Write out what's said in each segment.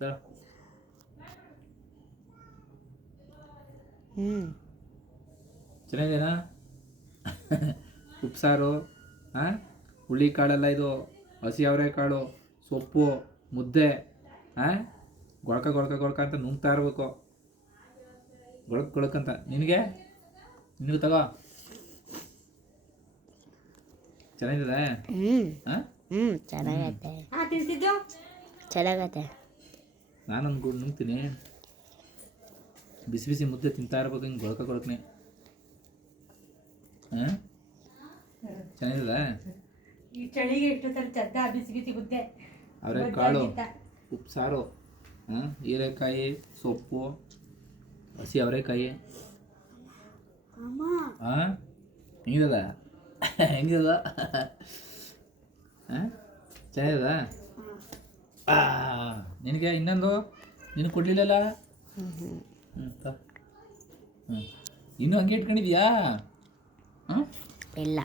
ತಗೋ. ಚೆನ್ನಾಗಿದೆನಾ? ಉಪ್ಸಾರು, ಹಾಂ, ಹುಳಿ ಕಾಳೆಲ್ಲ ಇದು, ಹಸಿ ಅವರೆಕಾಳು, ಸೊಪ್ಪು, ಮುದ್ದೆ, ಹಾಂ, ಗೊಳ್ಕ ಗೊಳ್ಕ ಗೊಳ್ಕ ಅಂತ ನುಂಗ್ತಾ ಇರಬೇಕು, ಗೊಳಕ್ ಗೊಳಕ್ಕಂತ. ನಿನಗೆ ನಿನಗೂ ತಗೋ. ಚೆನ್ನಾಗಿದೆ. ಹಾಂ, ಚೆನ್ನಾಗೈತೆ. ನಾನೊಂದು ಗುಡ್ ನುಂಗ್ತೀನಿ. ಬಿಸಿ ಬಿಸಿ ಮುದ್ದೆ ತಿಂತಾ ಇರ್ಬೇಕು ಹಿಂಗೆ ಗೊಳ್ಕ ಗೊಳಕ್ನೆ. ಹಾಂ, ಚೆನ್ನಾಗಿದೆ. ಈ ಚಳಿಗೆ ಎಷ್ಟು ತರ ಚದ್ದ ಬಿಸಿ ಬಿಸಿ ಮುದ್ದೆ, ಅವರೆಕಾಳು, ಉಪ್ಸಾರು, ಹಾಂ, ಹೀರೆಕಾಯಿ, ಸೊಪ್ಪು, ಹಸಿ ಅವರೆಕಾಯಿ. ಹಾಂ, ಹೆಂಗಿದ ಹೆಂಗಿದ? ಹಾಂ, ಚೆನ್ನಾಗಿದ. ನಿನಗೆ ಇನ್ನೊಂದು ನಿನಗೆ ಕೊಡಲಿಲ್ಲಲ್ಲ? ಹ್ಞೂ ಇನ್ನೂ ಹಂಗೆ ಇಟ್ಕೊಂಡಿದ್ಯಾ? ಹಾಂ, ಇಲ್ಲ.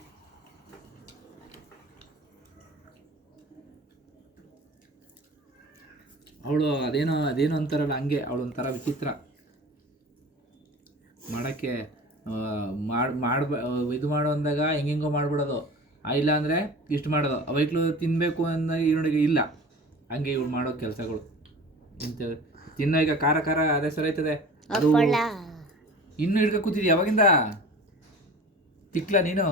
ಅವಳು ಅದೇನೋ ಅಂತಾರಲ್ಲ ಹಂಗೆ, ಅವಳು ಒಂಥರ ವಿಚಿತ್ರ ಮಾಡೋಕ್ಕೆ. ಇದು ಮಾಡೋ ಅಂದಾಗ ಹೆಂಗೆಂಗೋ ಮಾಡ್ಬಿಡೋದು, ಇಲ್ಲ ಅಂದರೆ ಇಷ್ಟು ಮಾಡೋದು. ಅವೈಕ್ಳು ತಿನ್ನಬೇಕು ಅಂದಾಗ ಇವಳಿಗೆ ಇಲ್ಲ, ಹಂಗೆ ಇವಳು ಮಾಡೋ ಕೆಲಸಗಳು ಇಂಥವು. ತಿನ್ನೋ ಈಗ ಖಾರ ಖಾರ ಅದೇ ಸರ ಆಯ್ತದೆ ಅದು. ಇನ್ನೂ ಹಿಡ್ಕೊ ಕೂತಿದ್ಯಾ ಯಾವಾಗಿಂದ? ತಿಕ್ಲ ನೀನು?